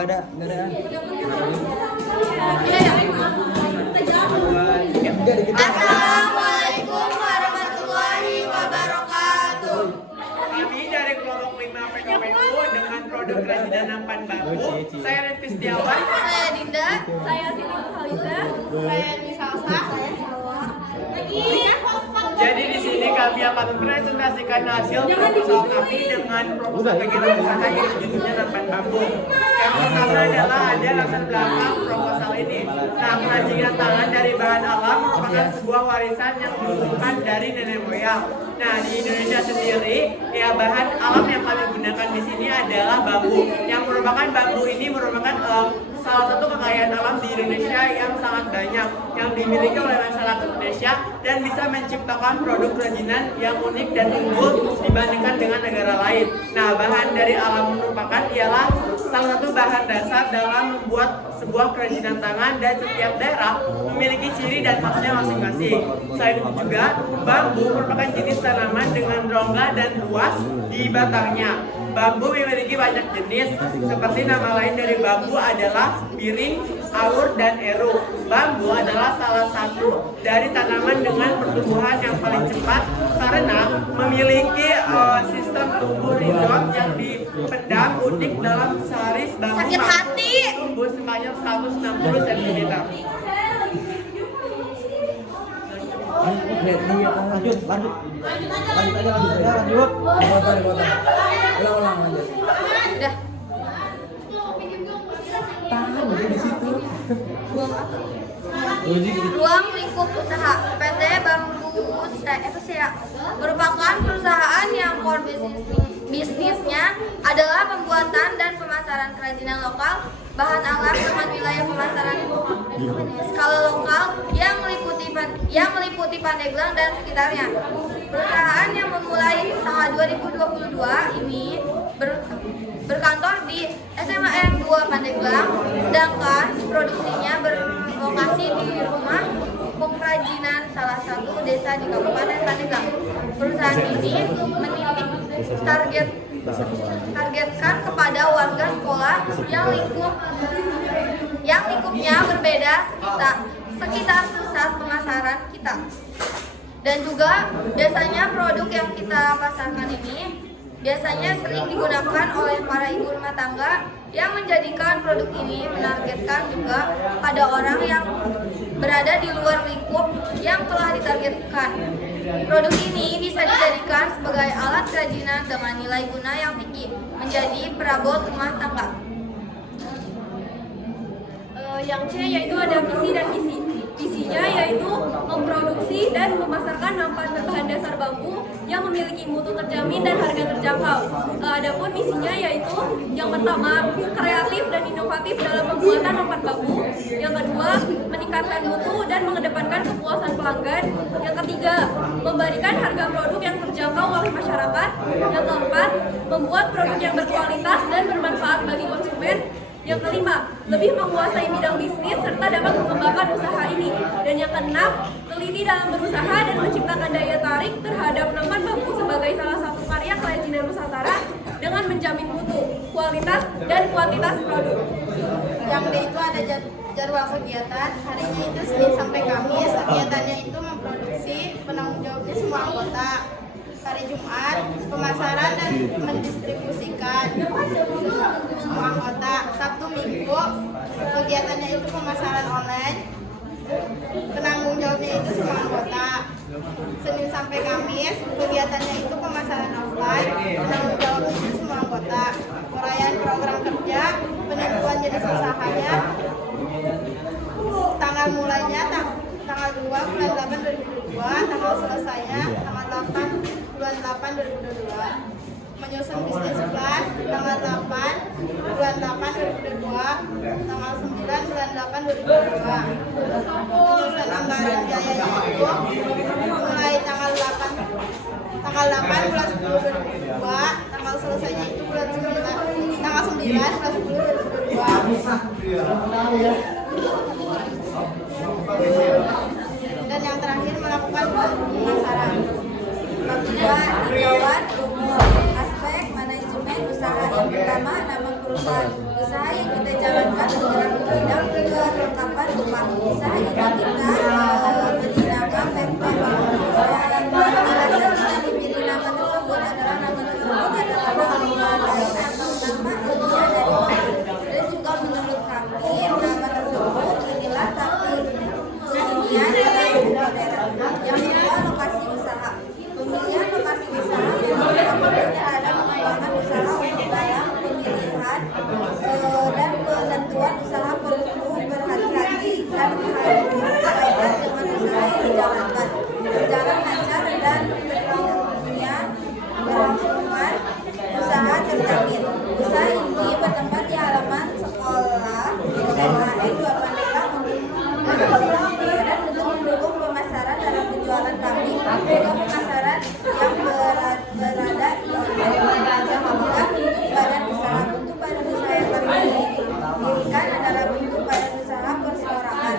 Nggak ada. Assalamualaikum warahmatullahi wabarakatuh. Kami dari kelompok 5 PKPU dengan produk kerajinan nampan bambu. Saya Revi Setiawan. Saya Dinda. Saya Siti Nurhaliza. Saya Dwi Salsa. Saya Salwa. Jadi di sini kami akan mempresentasikan hasil proposal kami dengan proposal kegiatan usaha yang judulnya nampan bambu. Yang pertama adalah ada latar belakang proposal ini. Nah, kerajinan tangan dari bahan alam merupakan sebuah warisan yang diturunkan dari nenek moyang. Nah, di Indonesia sendiri, ya bahan alam yang kami gunakan di sini adalah bambu. Yang merupakan bambu ini merupakan salah satu kekayaan alam di Indonesia yang sangat banyak yang dimiliki oleh masyarakat Indonesia dan bisa menciptakan produk kerajinan yang unik dan unggul dibandingkan dengan negara lain. Nah, bahan dari alam merupakan ialah salah satu bahan dasar dalam membuat sebuah kerajinan tangan dan setiap daerah memiliki ciri dan khasnya masing-masing. Selain itu juga, bambu merupakan jenis tanaman dengan rongga dan luas di batangnya. Bambu memiliki banyak jenis, seperti nama lain dari bambu adalah piring, aur, dan eru. Bambu adalah salah satu dari tanaman dengan pertumbuhan yang paling cepat karena memiliki sistem tumbuh rizom yang dipendam unik dalam seharis bambu Sakit hati. tumbuh sepanjang 160 cm. Lanjut aja. Ulang lanjut. Udah. Tangan di situ. Ruang lingkup usaha PT Bambu merupakan perusahaan yang core bisnisnya adalah pembuatan dan pemasaran kerajinan lokal bahan alam dengan wilayah pemasaran skala lokal yang meliputi Pandeglang dan sekitarnya. Perusahaan yang memulai usaha 2022 ini berkantor di SMAN 2 Pandeglang, sedangkan produksinya berlokasi di rumah pengrajinan salah satu desa di Kabupaten Pandeglang. Perusahaan ini menitik targetkan kepada warga sekolah yang lingkupnya berbeda sekitar pusat pemasaran kita. Dan juga biasanya produk yang kita pasarkan ini biasanya sering digunakan oleh para ibu rumah tangga yang menjadikan produk ini menargetkan juga pada orang yang berada di luar lingkup yang telah ditargetkan. Produk ini bisa dijadikan sebagai alat kerajinan dengan nilai guna yang tinggi, menjadi perabot rumah tangga. Yang C yaitu ada visi dan misi. Visinya yaitu memproduksi dan memasarkan nampan berbahan dasar bambu yang memiliki mutu terjamin dan harga terjangkau. Adapun misinya yaitu yang pertama kreatif dan inovatif dalam pembuatan nampan bambu. Yang kedua meningkatkan mutu dan mengedepankan kepuasan pelanggan. Yang ketiga memberikan harga produk yang terjangkau oleh masyarakat. Yang keempat membuat produk yang berkualitas dan bermanfaat bagi konsumen. Yang kelima, lebih menguasai bidang bisnis serta dapat mengembangkan usaha ini. Dan yang keenam, teliti dalam berusaha dan menciptakan daya tarik terhadap nampan bambu sebagai salah satu karya kerajinan Nusantara dengan menjamin mutu, kualitas, dan kuantitas produk. Yang D itu ada jadwal kegiatan, harinya itu Senin sampai Kamis. Kegiatannya itu memproduksi, penanggung jawabnya semua anggota. Hari Jumat pemasaran dan mendistribusikan semua anggota. Sabtu Minggu kegiatannya itu pemasaran online, penanggung jawabnya itu semua anggota. Senin sampai Kamis kegiatannya itu pemasaran offline, penanggung jawabnya itu semua anggota. Uraian program kerja, penentuan jenis usahanya, tanggal mulainya tanggal 2 bulan 8 2022, tanggal selesainya tanggal 8 bulan 8 2022. Menyusun bisnis plan tanggal 8 bulan 8 2022, tanggal 9 bulan 8 2022. Menyusun anggaran biayanya itu mulai tanggal 8 bulan 10 2022, tanggal selesainya itu bulan 9 tanggal 9 bulan 10 2022. Dan yang terakhir melakukan pemasaran. Kedua, tinjauan umum aspek manajemen usaha. Yang pertama, nama perusahaan. usaha yang kita jalankan bergerak di bidang kelengkapan rumah. Usaha ini kita menggunakan metode usaha. Alasan kita dipilih nama tersebut adalah nama lain atau nama ilmiah dari dan juga menurut kami nama tersebut inilah tapi ilmiah dalam modern. Yang kedua, lokasi usaha. Pemilihan lokasi usaha memang sangat penting terhadap pengembangan usaha untuk dalam pemilihan dan penentuan usaha perlu berhati-hati dan harus disesuaikan dengan usaha yang dijalankan. Berjalan lancar dan berlangsungan usaha terjamin. Usaha ini bertempat di halaman sekolah SMAN 2 Pandeglang dan untuk mendukung pemasaran dalam penjualan kami juga pemasaran yang berada di online. Yang ketiga, bentuk badan usaha. Bentuk badan usaha yang kami dirikan adalah bentuk badan usaha perseorangan.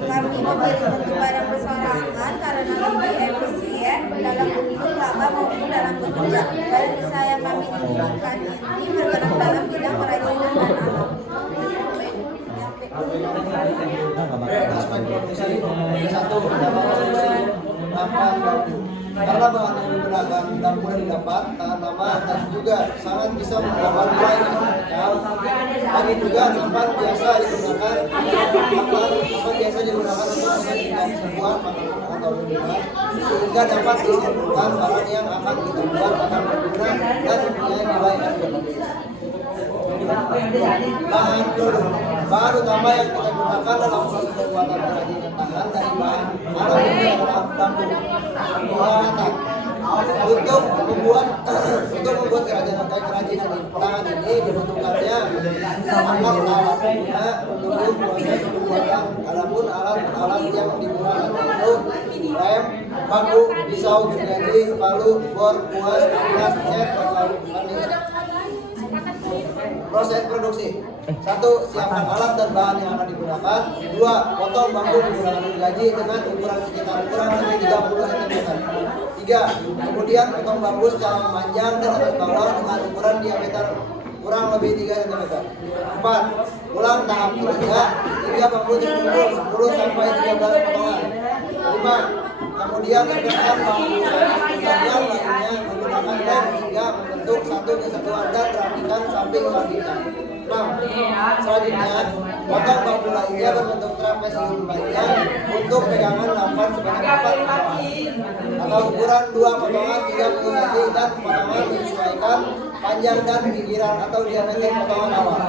Kami memilih bentuk badan perseorangan karena lebih efisien dalam bentuk laba maupun dalam bekerja. Badan usaha yang kami dirikan ini bergerak dalam bidang kerajinan dan alam. Aspek produksi satu karena bahan yang digunakan dan mudah didapat, tahan lama dan juga sangat bisa mendapat nilai yang terjangkau. Lagi juga nampan biasa digunakan untuk menjadikan sebuah makanan atau minuman sehingga dapat disimpulkan barang yang akan kita buat akan berguna dan mempunyai nilai yang berlebih. Bahan produk. Bahan utama yang kita gunakan dalam proses pembuatan kerajinan tangan dari bahan alam ini adalah bambu. Peralatan untuk membuat kerajinan tangan ini dibutuhkannya alat guna mendukung proses pembuatan. Adapun alat yang digunakan itu lem, paku, pisau, gergaji, palu, bor, kuas, amplas, cat, panis. Proses produksi. 1. Siapkan alat dan bahan yang akan digunakan. 2. Potong bambu menggunakan gergaji dengan ukuran sekitar kurang lebih 30 cm. 3. Kemudian potong bambu secara memanjang dan atas bawah dengan ukuran diameter kurang lebih 3 cm. 4. Ulang tahap ketiga. 3 bambu dipukul 10 sampai 13 potongan. 5. Kemudian kerjakan bambu bagian lainnya menggunakan lem hingga membentuk satu kesatuan dan rapikan samping selanjutnya. 6. Selanjutnya, potong bambu lainnya berbentuk trapesium bagian untuk pegangan nampan sebanyak 4 potongan atau ukuran 2 potongan 30 cm dan potongan menyesuaikan panjang dan pinggiran atau diameter potongan awal.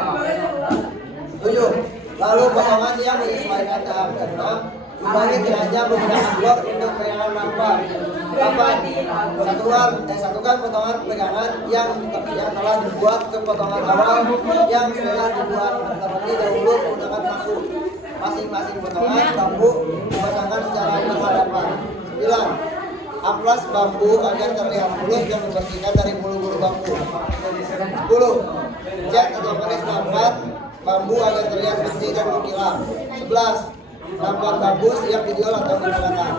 7. Lalu potongan yang menyesuaikan tahap ke-6 dibagi hanya menggunakan blok untuk pegangan nampan. 8. Satukan potongan pegangan yang telah dibuat ke potongan awal yang sudah dibuat terlebih dahulu menggunakan paku. Masing-masing potongan bambu dipasangkan secara berhadapan. 9. Amplas bambu agar terlihat mulus dan membersihkan dari bulu-bulu bambu. 10. Cat atau panis nampan bambu agar terlihat bersih dan berkilau. 11. Nampan bambu siap dijual atau digunakan.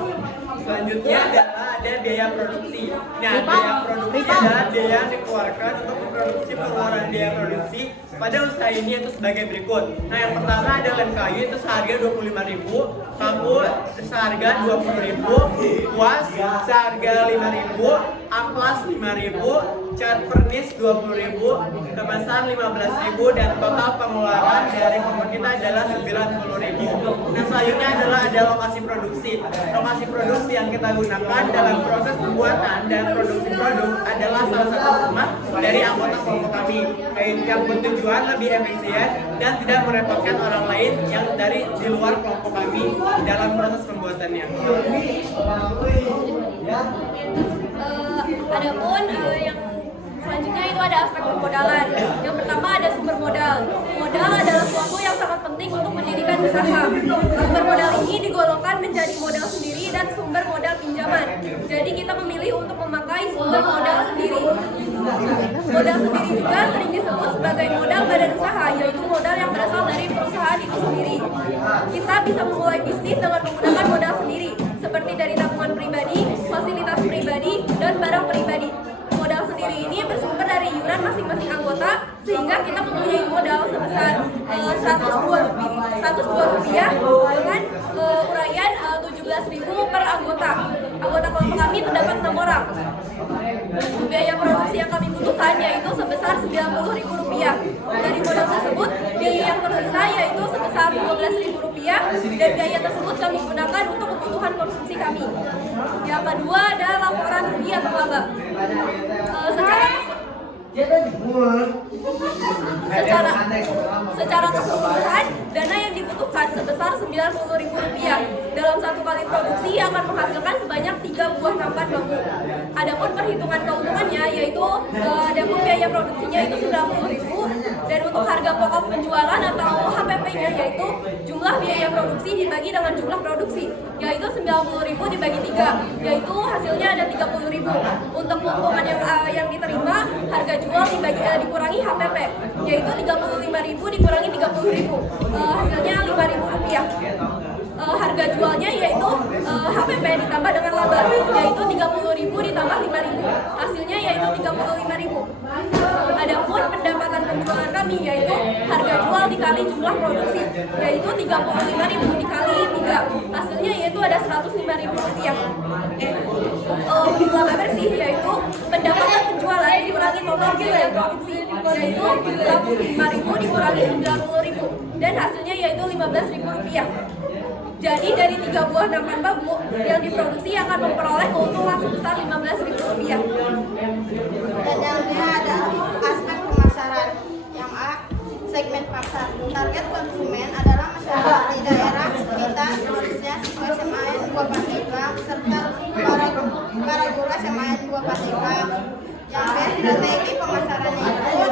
Selanjutnya adalah ada biaya produksi. Nah, biaya produksi adalah biaya yang dikeluarkan untuk memproduksi pengeluaran biaya produksi pada usaha ini itu sebagai berikut. Nah, yang pertama ada lem kayu itu seharga 25.000, paku seharga 20.000, kuas seharga 5.000, amplas 5.000, cat pernis 20.000, kemasan 15.000 dan total pengeluaran dari kompor kita adalah 90.000. Nah, selanjutnya adalah ada lokasi produksi. Lokasi produksi yang kita gunakan dalam proses pembuatan dan produksi produk adalah salah satu rumah dari anggota kelompok kami yang bertujuan lebih efisien dan tidak merepotkan orang lain yang dari di luar kelompok kami dalam proses pembuatannya. Adapun yang selanjutnya itu ada aspek permodalan. Yang pertama ada sumber modal. Modal adalah sesuatu yang sangat penting untuk mendirikan usaha. Sumber modal ini digolongkan menjadi modal sendiri dan sumber modal pinjaman. Jadi kita memilih untuk memakai sumber modal sendiri. Modal sendiri juga sering disebut sebagai modal badan usaha, yaitu modal yang berasal dari perusahaan itu sendiri. Kita bisa memulai bisnis dengan menggunakan modal sendiri, seperti dari tabungan pribadi, fasilitas pribadi, dan barang pribadi. Modal sendiri ini bersumber dari iuran masing-masing anggota, sehingga kita mempunyai modal sebesar Rp102 dengan uraian 17.000 per anggota. Anggota kelompok kami terdapat 6 orang. Biaya produksi yang kami butuhkan yaitu sebesar Rp90.000. Dari modal tersebut, biaya yang tersisa yaitu sebesar Rp12.000 dan biaya tersebut kami gunakan untuk kebutuhan konsumsi kami. Yang kedua adalah laporan rugi atau laba. Secara keseluruhan, dana yang dibutuhkan sebesar Rp90.000. Dalam satu kali produksi akan menghasilkan sebanyak 3 buah nampan bambu. Adapun perhitungan keuntungannya yaitu adapun biaya produksinya itu Rp90.000 dan untuk harga pokok penjualan atau HPP-nya yaitu jumlah biaya produksi dibagi dengan jumlah produksi yaitu Rp90.000 dibagi 3 yaitu hasilnya ada Rp30.000. Untuk keuntungan yang diterima harga jual dikurangi HPP yaitu Rp35.000 dikurangi Rp30.000 hasilnya Rp5.000. Harga jualnya yaitu HPP ditambah dengan laba yaitu Rp30.000 ditambah Rp5.000 hasilnya yaitu Rp35.000. Adapun pendapatan penjualan kami yaitu harga jual dikali jumlah produksi yaitu Rp35.000 dikali 3 hasilnya yaitu ada Rp105.000. Laba bersih yaitu pendapatan penjualan dikurangi total biaya produksi yaitu Rp105.000 dikurangi Rp90.000 dan hasilnya yaitu Rp15.000. Jadi dari 3 buah nampan bambu yang diproduksi akan memperoleh keuntungan sebesar Rp15.000. Dan yang B ada aspek pemasaran. Yang A, segmen pasar. Target konsumen adalah masyarakat di daerah sekitar khususnya siswa SMAN 2 Pandeglang serta para guru SMAN 2 Pandeglang. Yang B, strategi pemasarannya itu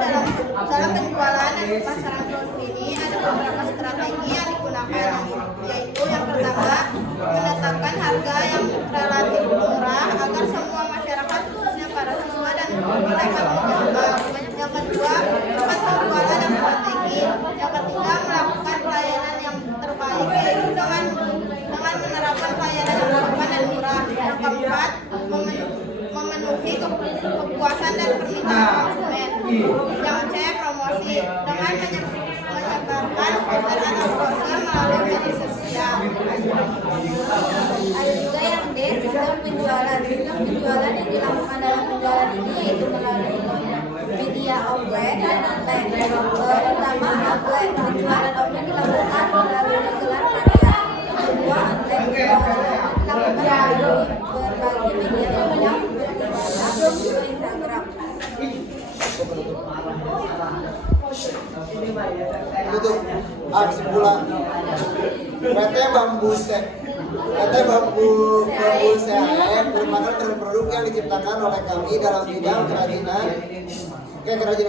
dalam penjualan dan pemasaran produk ini ada beberapa strategi yang digunakan yaitu yang pertama menetapkan harga yang relatif murah agar semua masyarakat khususnya para siswa dan guru dapat menjangkau. Yang kedua, penjualan yang strategi. Yang ketiga, melakukan pelayanan yang terbaik yaitu dengan menerapkan pelayanan yang sopan dan murah. Yang keempat, memenuhi kepuasan dan permintaan konsumen. Yang C, promosi dengan menyebarkan poster atau brosur melalui media sosial. Ada juga yang D, sistem penjualan. Sistem penjualan yang dilakukan dalam penjualan ini yaitu melalui media offline dan online. Pertama, offline. Penjualan offline dilakukan melalui gelar karya. Kedua, online penjualan dilakukan melalui berbagai media sosial seperti WhatsApp, Instagram. Tutup. Kesimpulan. PT Bambu CAF merupakan produk yang diciptakan oleh kami dalam bidang kerajinan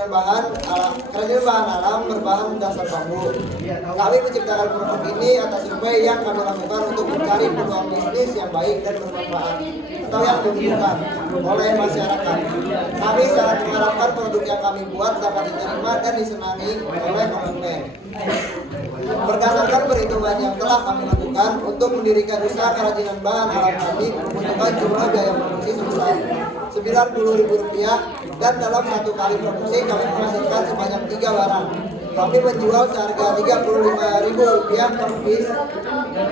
bahan alam berbahan dasar bambu. Kami menciptakan produk ini atas survei yang kami lakukan untuk mencari peluang bisnis yang baik dan bermanfaat atau yang dibutuhkan oleh masyarakat. Kami sangat mengharapkan produk yang kami buat dapat diterima dan disenangi oleh konsumen. Berdasarkan perhitungan yang telah kami lakukan untuk mendirikan usaha kerajinan bahan alam kami membutuhkan jumlah biaya produksi sebesar Rp90.000 dan dalam satu kali produksi kami menghasilkan sebanyak 3 barang. Kami menjual seharga Rp35.000 per piece,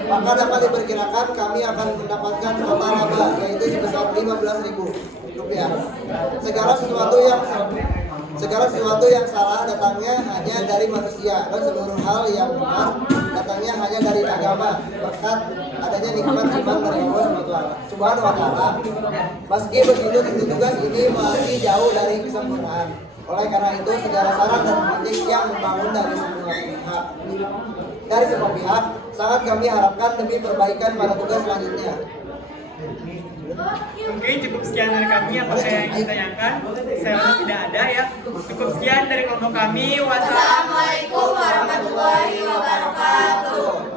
maka dapat diperkirakan kami akan mendapatkan total laba yaitu sebesar Rp15.000. Segala sesuatu yang salah datangnya hanya dari manusia dan seluruh hal yang benar datangnya hanya dari agama, berkat adanya nikmat iman dari Allah Subhanahu wa Ta'ala. Meski begitu, tentu tugas ini masih jauh dari kesempurnaan. Oleh karena itu, segala saran dan kritik yang membangun dari semua pihak sangat kami harapkan demi perbaikan pada tugas selanjutnya. Mungkin cukup sekian dari kami apa yang ingin ditanyakan. Saya rasa tidak ada ya. Cukup sekian dari kelompok kami. Wassalamualaikum warahmatullahi wabarakatuh.